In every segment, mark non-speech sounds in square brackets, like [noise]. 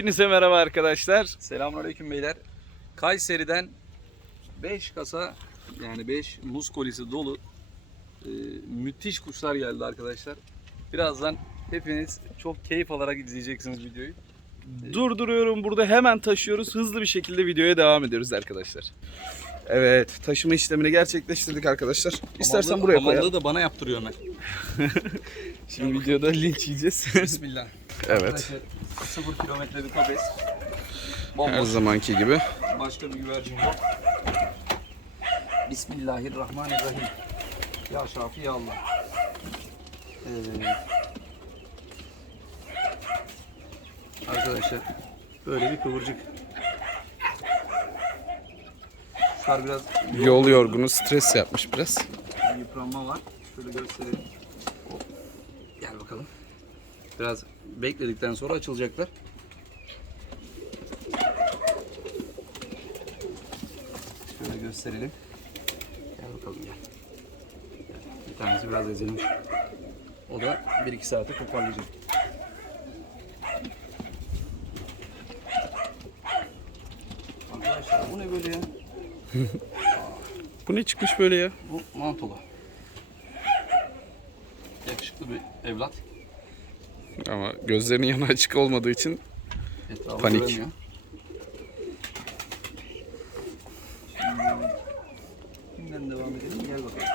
Hepinize merhaba arkadaşlar. Selamünaleyküm beyler. Kayseri'den 5 kasa yani 5 muz kolisi dolu e, müthiş kuşlar geldi arkadaşlar. Birazdan hepiniz çok keyif alarak izleyeceksiniz videoyu. Durduruyorum burada hemen taşıyoruz. Hızlı bir şekilde videoya devam ediyoruz arkadaşlar. Evet taşıma işlemini gerçekleştirdik arkadaşlar. İstersen Hamallığı- buraya hamallığı koyalım. da bana yaptırıyor Ömer. [laughs] Şimdi videoda linç yiyeceğiz. Bismillah. evet. Arkadaşlar 0 kilometre bir kafes. Her Bomboş. zamanki gibi. Başka bir güvercin yok. Bismillahirrahmanirrahim. Ya Şafi ya Allah. Evet. Arkadaşlar böyle bir kıvırcık. Kuşlar biraz Yol yorgunu stres yapmış biraz. yıpranma var. Şöyle gösterelim. Hop. Gel bakalım. Biraz bekledikten sonra açılacaklar. Şöyle gösterelim. Gel bakalım gel. Bir tanesi biraz ezilmiş. O da 1-2 saate toparlayacak. Arkadaşlar bu ne böyle ya? [laughs] Bu ne çıkmış böyle ya? Bu mantolu. Yakışıklı bir evlat. Ama gözlerinin yanı açık olmadığı için Etrafı Panik. göremiyor. Şimdi kimden devam edelim? Gel bakalım.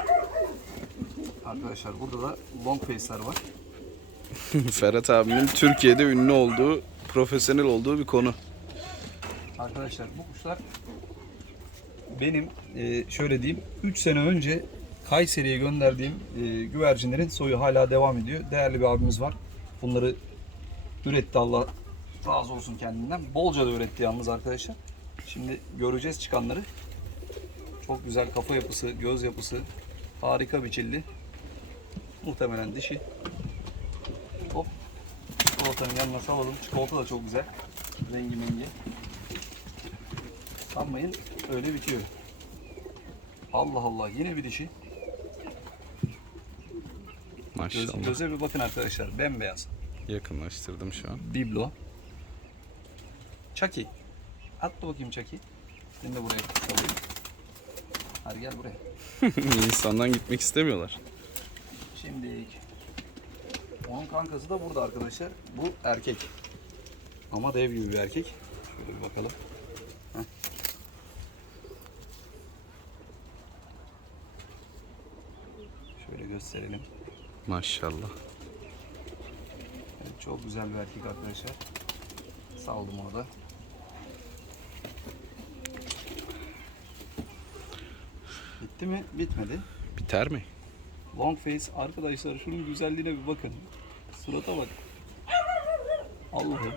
Arkadaşlar burada da long face'ler var. [laughs] Ferhat abimin Türkiye'de ünlü olduğu, profesyonel olduğu bir konu. Arkadaşlar bu kuşlar benim e, şöyle diyeyim 3 sene önce Kayseri'ye gönderdiğim e, güvercinlerin soyu hala devam ediyor. Değerli bir abimiz var. Bunları üretti Allah razı olsun kendinden. Bolca da üretti yalnız arkadaşlar. Şimdi göreceğiz çıkanları. Çok güzel kafa yapısı, göz yapısı. Harika biçildi. Muhtemelen dişi. Hop. Çikolatanın yanına salalım. Çikolata da çok güzel. Rengi mengi. Sanmayın öyle bitiyor. Allah Allah yine bir dişi. Göz, Maşallah. göze bir bakın arkadaşlar bembeyaz. Yakınlaştırdım şu an. Biblo. Chucky. Atla bakayım Chucky. Seni de buraya salayım. Hadi gel buraya. [laughs] İnsandan gitmek istemiyorlar. Şimdi onun kankası da burada arkadaşlar. Bu erkek. Ama dev gibi bir erkek. Şöyle bir bakalım. Heh. Şöyle gösterelim. Maşallah. Evet, çok güzel bir erkek arkadaşlar. Saldım orada. Bitti mi? Bitmedi. Biter mi? Long face arkadaşlar şunun güzelliğine bir bakın. Surata bak. Allah'ım.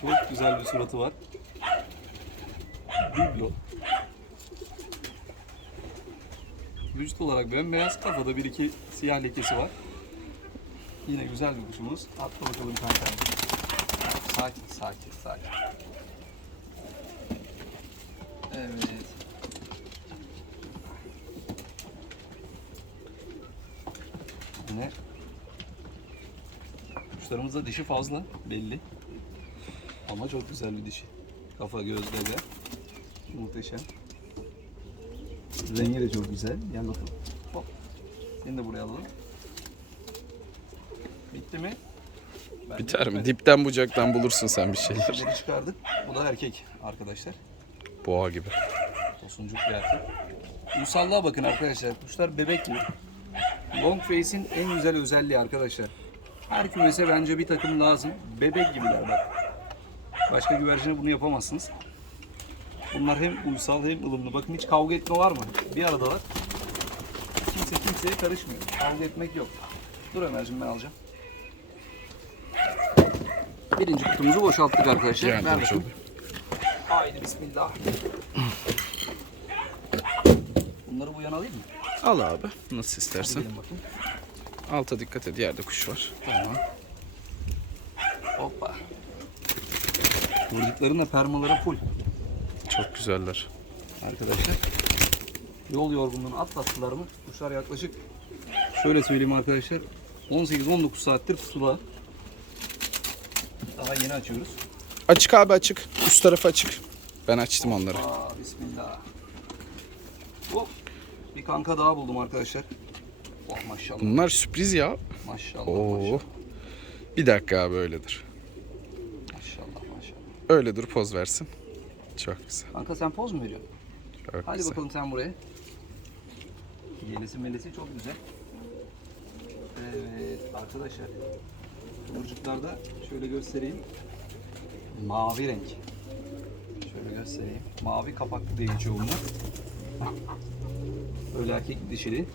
Çok güzel bir suratı var. Biblo. Vücut olarak bembeyaz, kafada bir iki siyah lekesi var. Yine güzel bir kuşumuz. Atla bakalım kanka. Sakin, sakin, sakin. Evet. Yine kuşlarımızda dişi fazla belli. Ama çok güzel bir dişi. Kafa göz bebe. Muhteşem. Rengi de çok güzel. Gel bakalım. Hop. Seni de buraya alalım. Bitti mi? Bence Biter mi? Dipten bucaktan bulursun sen bir şeyler. Dişileri çıkardık. Bu da erkek arkadaşlar. Boğa gibi. Tosuncuk bir erkek. Uysallığa bakın arkadaşlar. Kuşlar bebek gibi. Long face'in en güzel özelliği arkadaşlar. Her kümese bence bir takım lazım. Bebek gibiler bak. Başka güvercine bunu yapamazsınız. Bunlar hem uysal hem ılımlı. Bakın hiç kavga etme var mı? Bir aradalar. Kimse kimseye karışmıyor. Kavga etmek yok. Dur Ömerciğim ben alacağım. Birinci kutumuzu boşalttık arkadaşlar. Yani Ver bakayım. Haydi bismillah. Bunları bu yana alayım mı? Al abi. Nasıl istersen. Alta dikkat et. Yerde kuş var. Tamam. Hoppa. Vurdukların da permaları full Çok güzeller. arkadaşlar. Yol yorgunluğunu atlattılar mı? Kuşlar yaklaşık şöyle söyleyeyim arkadaşlar 18-19 saattir pusula. Daha yeni açıyoruz. Açık abi açık. Üst tarafı açık. Ben açtım onları. Aa, bismillah. Hop. Bir kanka daha buldum arkadaşlar. Oh maşallah. Bunlar sürpriz ya. Maşallah. Oo. Maşallah. Bir dakika abi öyledir. Maşallah maşallah. Öyle dur poz versin. Çok güzel. Kanka sen poz mu veriyorsun? Çok Hadi güzel. bakalım sen buraya. Yelisi melesi çok güzel. Evet arkadaşlar. Kıvırcıklarda şöyle göstereyim. Mavi renk. Şöyle göstereyim. Mavi kapaklı geçiyor bunlar. Böyle erkek dişili.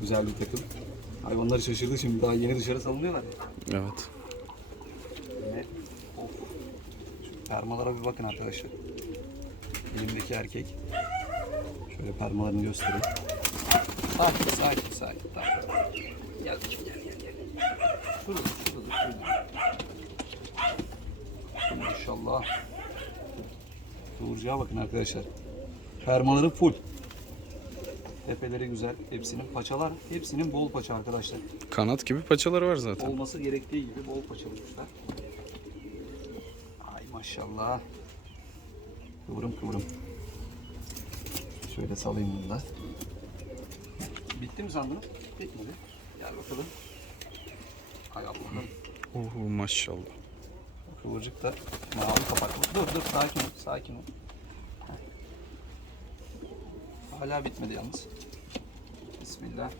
Güzel bir takım. Hayvanlar şaşırdı şimdi daha yeni dışarı salınıyorlar ya. Evet. Ve of. Şu permalara bir bakın arkadaşlar. Elimdeki erkek. Şöyle permalarını göstereyim. Sakin sakin sakin. Tamam. Gel bakayım gel gel gel. Şurada şurada şurada. Maşallah. Kıvırcığa bakın arkadaşlar. Permaları full. Tepeleri güzel. Hepsinin paçalar. Hepsinin bol paça arkadaşlar. Kanat gibi paçaları var zaten. Olması gerektiği gibi bol paçalı kuşlar. Maşallah. Kıvırım kıvırım. Şöyle salayım bunu da. Bitti mi sandınız? Bitmedi. Gel bakalım. Hay Allah'ım. Oho maşallah. Kıvırcık da mavi kapaklı. Dur dur sakin ol sakin ol. Hala bitmedi yalnız. Bismillah.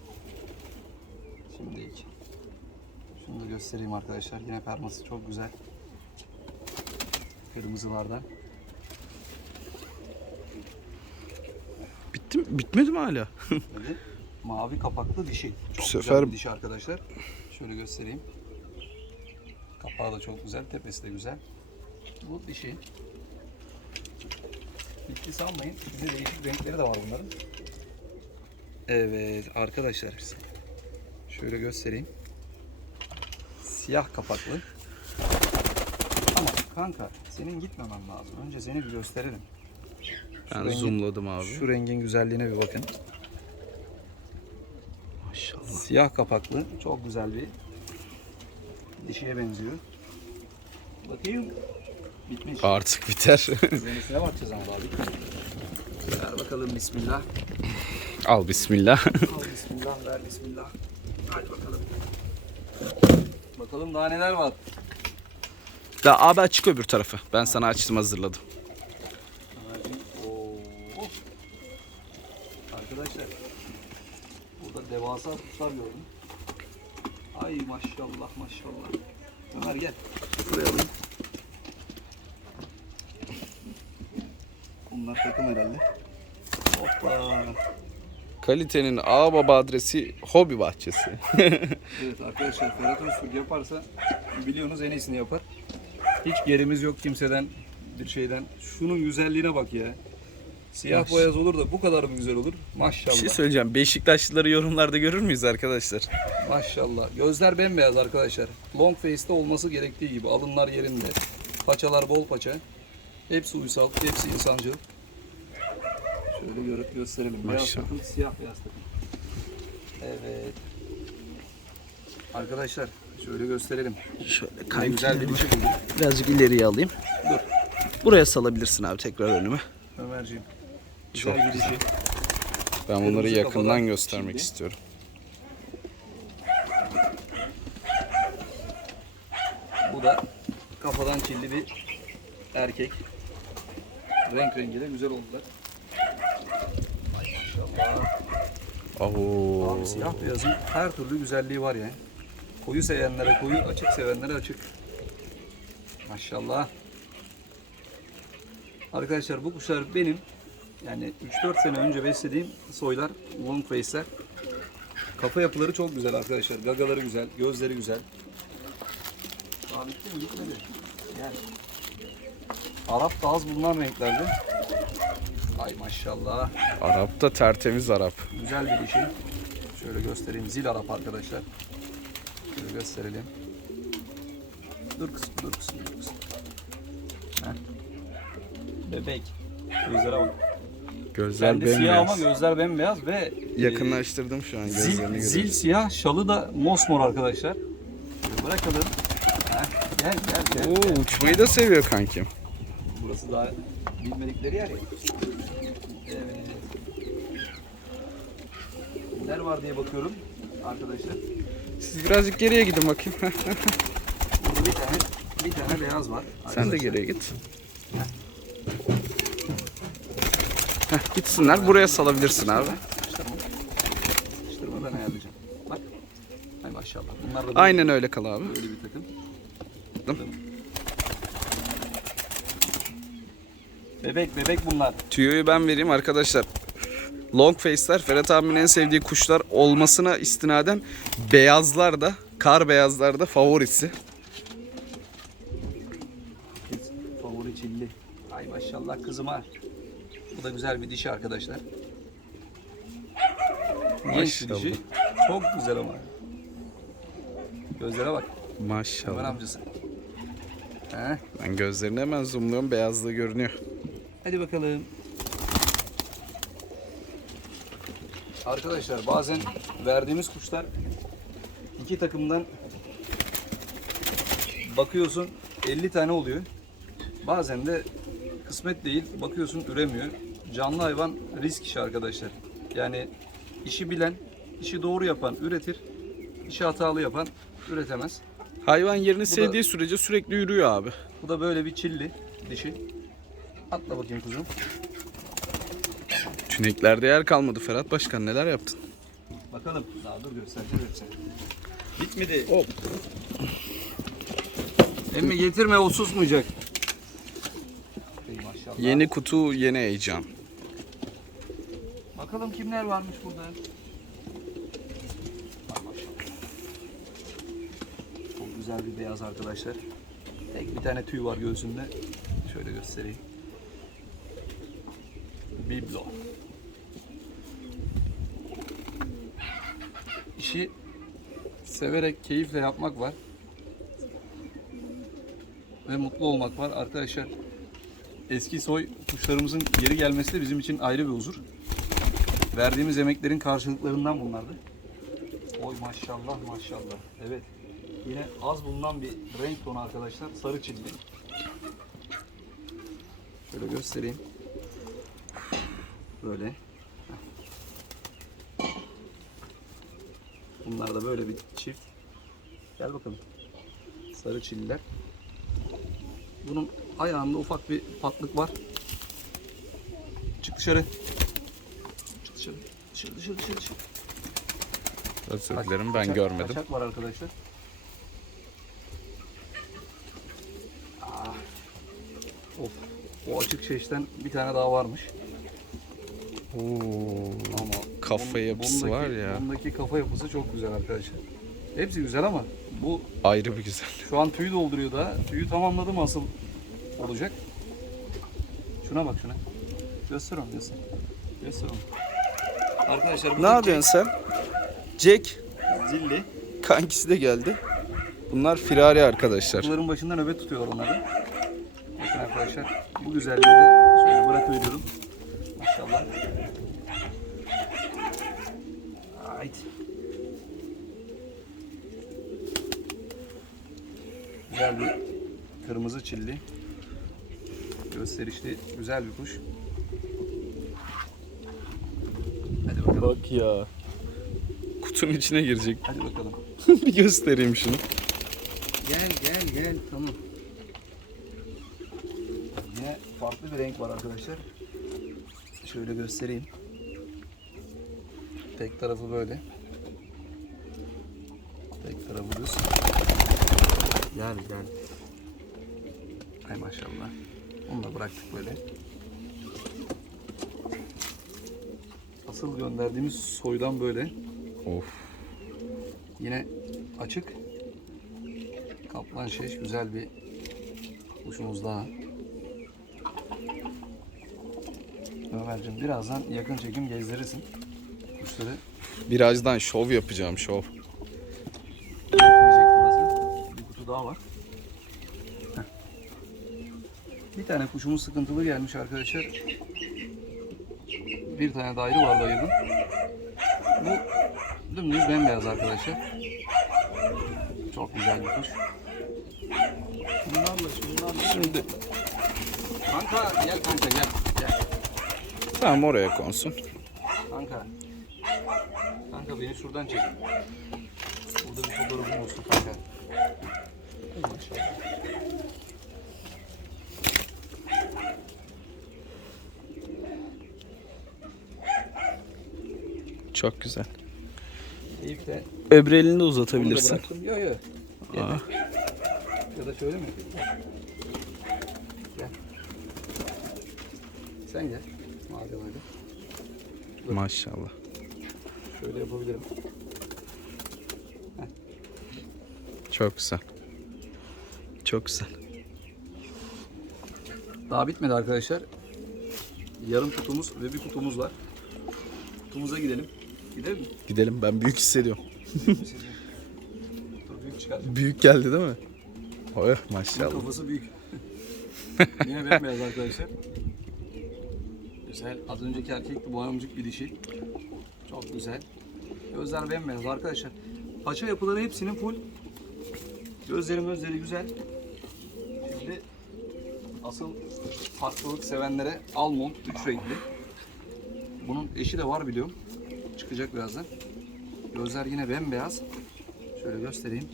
Şimdi iki. Şunu da göstereyim arkadaşlar. Yine perması çok güzel. Kırmızılardan. Bitti mi? Bitmedi mi hala? Mavi kapaklı dişi. Çok sefer- güzel bir dişi arkadaşlar. Şöyle göstereyim. Kapağı da çok güzel, tepesi de güzel. Bu dişi. Bitti sanmayın. Bir de değişik renkleri de var bunların. Evet arkadaşlar. Şöyle göstereyim. Siyah kapaklı. Ama kanka senin gitmemen lazım. Önce seni bir gösterelim. Ben rengin- zoomladım abi. Şu rengin güzelliğine bir bakın. Maşallah. Siyah kapaklı, çok güzel bir dişiye benziyor. Bakayım. Bitmiş. Artık biter. Yenisine bakacağız ama abi. Ver bakalım bismillah. Al bismillah. Al bismillah, ver bismillah. Hadi bakalım. Bakalım daha neler var. Ya abi açık öbür tarafı. Ben sana açtım hazırladım. Arkadaşlar. Burada devasa kuşlar gördüm. Ay maşallah maşallah. Ömer gel. Şuraya alayım. Bunlar takım herhalde. Hoppa. Kalitenin A baba adresi hobi bahçesi. Evet arkadaşlar Ferhat Öztürk yaparsa biliyorsunuz en iyisini yapar. Hiç gerimiz yok kimseden bir şeyden. Şunun güzelliğine bak ya. Siyah Maş- beyaz olur da bu kadar mı güzel olur? Bir Maşallah. şey söyleyeceğim. Beşiktaşlıları yorumlarda görür müyüz arkadaşlar? Maşallah. Gözler bembeyaz arkadaşlar. Long face'te olması gerektiği gibi. Alınlar yerinde. Paçalar bol paça. Hepsi uysal, hepsi insancıl. Şöyle görüp gösterelim. Beyaz Maşallah. takım, siyah beyaz takım. Evet. Arkadaşlar şöyle gösterelim. Şöyle Yine güzel bir dişi bulduk. Birazcık ileriye alayım. Dur. Buraya salabilirsin abi tekrar önüme. Ömerciğim. Çok Güzel bir dişi. Ben bunları yakından kafadan göstermek şimdi. istiyorum. Bu da kafadan çilli bir erkek. Renk rengi de güzel oldular. Maşallah. Abi siyah beyazın her türlü güzelliği var ya. Koyu sevenlere koyu, açık sevenlere açık. Maşallah. Arkadaşlar bu kuşlar benim yani 3-4 sene önce beslediğim soylar, long face'ler. Kafa yapıları çok güzel arkadaşlar. Gagaları güzel, gözleri güzel. Daha bitti mi? Bitmedi. Yani. Arap da az bulunan renklerde. Ay maşallah. Arap da tertemiz Arap. Güzel bir dişi. Şöyle göstereyim. Zil Arap arkadaşlar. Gösterelim. Dur kızım, dur kızım, dur kızım. Heh. Bebek. Gözlere bak. Gözler Kendi siyah ama bembeyaz. gözler bembeyaz ve e, Yakınlaştırdım şu an gözlerini zil, görüyorum. zil siyah, şalı da mosmor arkadaşlar. Bırakalım. Heh, gel gel gel. Oo, uçmayı da seviyor kankim. Burası daha bilmedikleri yer ya. Evet. Neler var diye bakıyorum arkadaşlar. Siz birazcık geriye gidin bakayım. [laughs] Bir tane bir tane beyaz var. Sen de arkadaşlar. geriye git. Heh, gitsinler. Buraya salabilirsin abi. Sıkıştırma ben ayarlayacağım. Bak. Hay maşallah. Bunlar da böyle, Aynen öyle kal abi. böyle bir takım. Tamam. Bebek bebek bunlar. Tüyoyu ben vereyim arkadaşlar. Long face'ler Ferhat abimin en sevdiği kuşlar olmasına istinaden beyazlar da kar beyazlar da favorisi. Favori çilli. Ay maşallah kızıma. Bu da güzel bir dişi arkadaşlar. Genç bir Maşallah. dişi. Çok güzel ama. Gözlere bak. Ömer Maşallah. amcası. Heh. Ben gözlerini hemen zoomluyorum beyazlığı görünüyor. Hadi bakalım. Arkadaşlar bazen verdiğimiz kuşlar iki takımdan bakıyorsun 50 tane oluyor. Bazen de kısmet değil bakıyorsun üremiyor. Canlı hayvan risk işi arkadaşlar. Yani işi bilen, işi doğru yapan üretir. işi hatalı yapan üretemez. Hayvan yerini da- sevdiği sürece sürekli yürüyor abi. Bu da böyle bir çilli dişi. Atla bakayım kuzum. Tüneklerde yer kalmadı Ferhat Başkan neler yaptın? Bakalım. Daha dur göstereceğim hepsini. Bitmedi. Hop. Emmi getirme o susmayacak. Ey maşallah. Yeni kutu yeni heyecan. Bakalım kimler varmış burada. Ay maşallah. Çok güzel bir beyaz arkadaşlar. Tek bir tane tüy var göğsünde. Şöyle göstereyim. Biblo. İşi severek, keyifle yapmak var. Ve mutlu olmak var. Arkadaşlar eski soy kuşlarımızın geri gelmesi de bizim için ayrı bir huzur. Verdiğimiz emeklerin karşılıklarından bunlardı. Oy maşallah maşallah. Evet. Yine az bulunan bir renk tonu arkadaşlar. Sarı çilli. Şöyle göstereyim. Böyle. Bunlar da böyle bir çift. Gel bakalım. Sarı çilliler. Bunun ayağında ufak bir patlık var. Çık dışarı. Çık dışarı. Dışarı dışarı dışarı. dışarı. Özür dilerim ben Kaçak- görmedim. Kaçak var arkadaşlar. Ah. Of. O açık çeşitten bir tane daha varmış. Oo. Ama Kafa yapısı var ya. Bundaki kafa yapısı çok güzel arkadaşlar. Hepsi güzel ama bu Ayrı bir güzel. şu an tüyü dolduruyor da. Tüyü tamamladı mı asıl olacak. Şuna bak şuna. Göster onu göster. Göster onu. Arkadaşlar Ne yapıyorsun sen? Jack Zilli. kankisi de geldi. Bunlar firari arkadaşlar. Kutuların başında nöbet tutuyorlar onları. Bakın arkadaşlar bu güzelliği de şöyle bırakıveriyorum. Maşallah. Güzel bir kırmızı çilli. Gösterişli güzel bir kuş. Hadi bakalım. Bak ya. Kutunun içine girecek. Hadi bakalım. [laughs] bir göstereyim şunu. Gel gel gel tamam. Yine farklı bir renk var arkadaşlar. Şöyle göstereyim. Tek tarafı böyle. Tek tarafı düz. Gel gel. Ay maşallah. Onu da bıraktık böyle. Asıl gönderdiğimiz soydan böyle. Of. Yine açık. Kaplan şeş güzel bir kuşumuz daha. Ömerciğim birazdan yakın çekim gezdirirsin kuşları. Birazdan şov yapacağım şov. Daha var. Heh. Bir tane kuşumuz sıkıntılı gelmiş arkadaşlar. Bir tane de ayrı vardı ayırdım. Bu dümdüz bembeyaz arkadaşlar. Çok güzel bir kuş. Şunlarla şunlarla. Şimdi Kanka gel kanka gel. Gel. tamam oraya konsun. Kanka. Kanka beni şuradan çek. Burada bir fotoğrafım olsun kanka. Maşallah. Çok güzel. Eyüp de Öbür elini de uzatabilirsin. bıraktım. Yok yok. Aa. Ya da şöyle mi yapayım? Gel. Sen gel. Maşallah. Şöyle yapabilirim. Çok güzel. Çok güzel. Daha bitmedi arkadaşlar. Yarım kutumuz ve bir kutumuz var. Kutumuza gidelim. Gidelim mi? Gidelim ben büyük hissediyorum. Dur büyük. Büyük geldi değil mi? Oh Bunun maşallah. kafası büyük. [laughs] Yine bembeyaz arkadaşlar. Güzel. Az önceki erkekti bu amcık bir dişi. Çok güzel. Gözler bembeyaz arkadaşlar. Paça yapıları hepsinin full. Gözleri gözleri güzel. Şimdi asıl farklılık sevenlere almond üç renkli. Bunun eşi de var biliyorum. Çıkacak birazdan. Gözler yine bembeyaz. Şöyle göstereyim.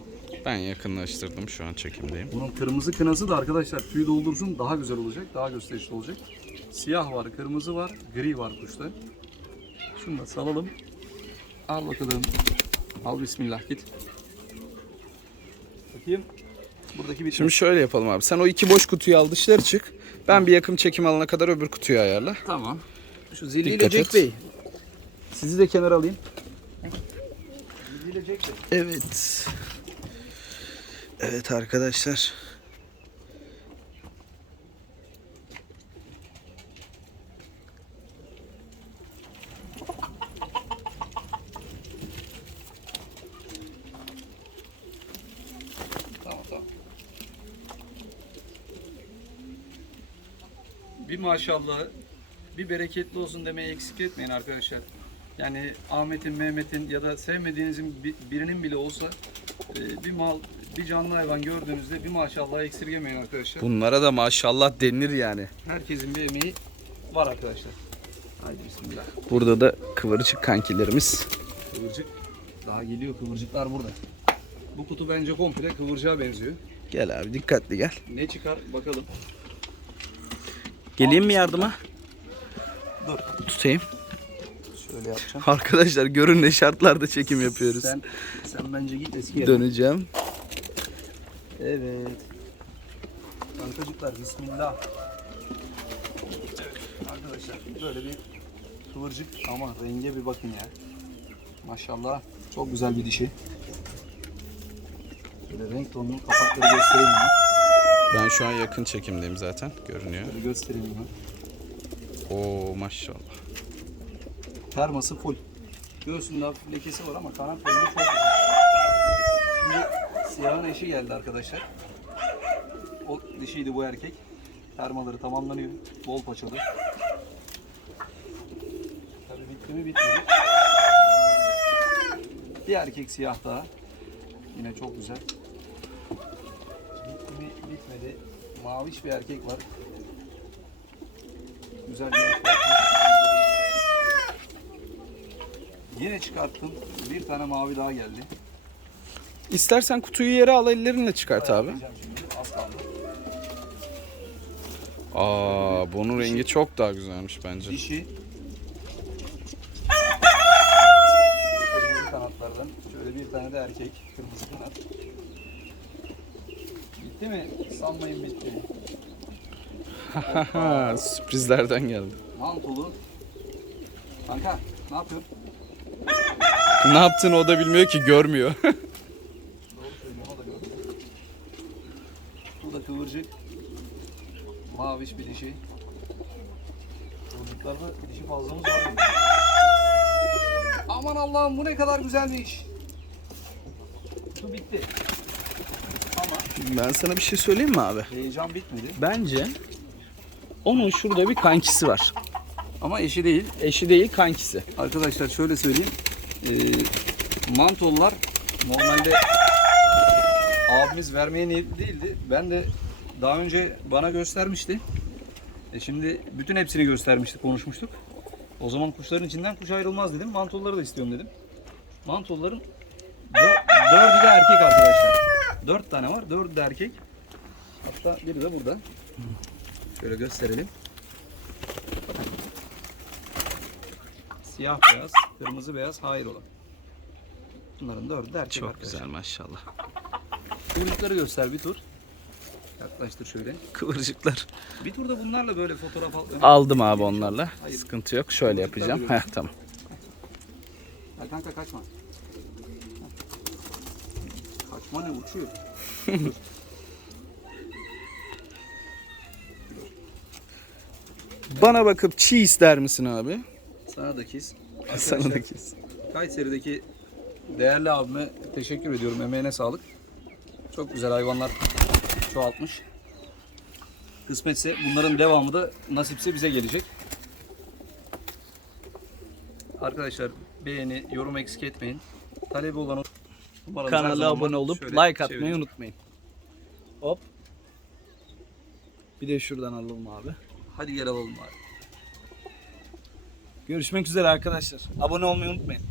Ben yakınlaştırdım şu an çekimdeyim. Bunun kırmızı kınası da arkadaşlar tüy doldursun daha güzel olacak. Daha gösterişli olacak. Siyah var, kırmızı var, gri var kuşta. Şunu da salalım. Al bakalım. Al bismillah git. Bakayım. Buradaki bir Şimdi şöyle yapalım abi. Sen o iki boş kutuyu al dışarı çık. Ben bir yakın çekim alana kadar öbür kutuyu ayarla. Tamam. Şu zilliyle Dikkat Jack et. Bey. Sizi de kenara alayım. Evet. Evet arkadaşlar. Bir maşallah, bir bereketli olsun demeye eksik etmeyin arkadaşlar. Yani Ahmet'in, Mehmet'in ya da sevmediğinizin bi- birinin bile olsa e, bir mal, bir canlı hayvan gördüğünüzde bir maşallah eksirgemeyin arkadaşlar. Bunlara da maşallah denir yani. Herkesin bir emeği var arkadaşlar. Haydi bismillah. Burada da kıvırcık kankilerimiz. Kıvırcık daha geliyor kıvırcıklar burada. Bu kutu bence komple kıvırcığa benziyor. Gel abi dikkatli gel. Ne çıkar bakalım. Geleyim mi yardıma? Dur. Tutayım. Şöyle yapacağım. Arkadaşlar görün ne şartlarda çekim yapıyoruz. Sen sen bence git eski yerine. Döneceğim. Evet. Kankacıklar bismillah. Evet, arkadaşlar böyle bir kıvırcık ama renge bir bakın ya. Maşallah çok güzel bir dişi. Böyle renk tonunu kapakları göstereyim mi? Ben şu an yakın çekimdeyim zaten. Görünüyor. Böyle göstereyim mi? Oo maşallah. Perması full. Göğsünde hafif lekesi var ama kanat rengi çok güzel. Şimdi siyahın eşi geldi arkadaşlar. O dişiydi bu erkek. Permaları tamamlanıyor. Bol paçalı. Tabii bitti mi bitmedi. Bir erkek siyah daha. Yine çok güzel. Bitti mi bitmedi. Maviş bir erkek var. Güzel bir erkek. Yine çıkarttım. Bir tane mavi daha geldi. İstersen kutuyu yere al ellerinle çıkart abi. Aa bunun rengi çok daha güzelmiş bence. Dişi. Kırmızı kanatlardan. Şöyle bir tane de erkek. Kırmızı kanat. Bitti mi? Sanmayın bitti. Ha, [laughs] sürprizlerden geldi. Mantolu. Kanka ne yapıyorsun? Ne yaptığını o da bilmiyor ki görmüyor. [laughs] Bu da kıvırcık. Maviş bir dişi. Kıvırcıklarda bir dişi fazlamız var. mı? Aman Allah'ım bu ne kadar güzelmiş. Bu bitti. Ama ben sana bir şey söyleyeyim mi abi? heyecan bitmedi. Bence onun şurada bir kankisi var. Ama eşi değil. Eşi değil kankisi. Arkadaşlar şöyle söyleyeyim. Ee, mantollar normalde abimiz vermeye niyetli değildi. Ben de daha önce bana göstermişti. E şimdi bütün hepsini göstermişti, konuşmuştuk. O zaman kuşların içinden kuş ayrılmaz dedim. Mantolları da istiyorum dedim. Mantolların dö- dördü de erkek arkadaşlar. Dört tane var, dördü de erkek. Hatta biri de burada. Şöyle gösterelim. Siyah beyaz, kırmızı beyaz, hayır olan. Bunların dördü de erkek Çok arkadaşlar. güzel maşallah. Kıvırcıkları göster bir tur. Yaklaştır şöyle. Kıvırcıklar. Bir turda bunlarla böyle fotoğraf al. Aldım abi onlarla. Hayır. Sıkıntı yok. Şöyle yapacağım. Heh, tamam. Ya kanka kaçma. Kaçma ne uçuyor. [laughs] Bana bakıp çiğ ister misin abi? Sana da kiz. [laughs] Sana da kes. Kayseri'deki değerli abime teşekkür ediyorum. Emeğine sağlık. Çok güzel hayvanlar çoğaltmış. Kısmetse bunların devamı da nasipse bize gelecek. Arkadaşlar beğeni, yorum eksik etmeyin. Talebi olan Kanala abone olup like atmayı çevireyim. unutmayın. Hop. Bir de şuradan alalım abi. Hadi gel alalım abi. Görüşmek üzere arkadaşlar. Abone olmayı unutmayın.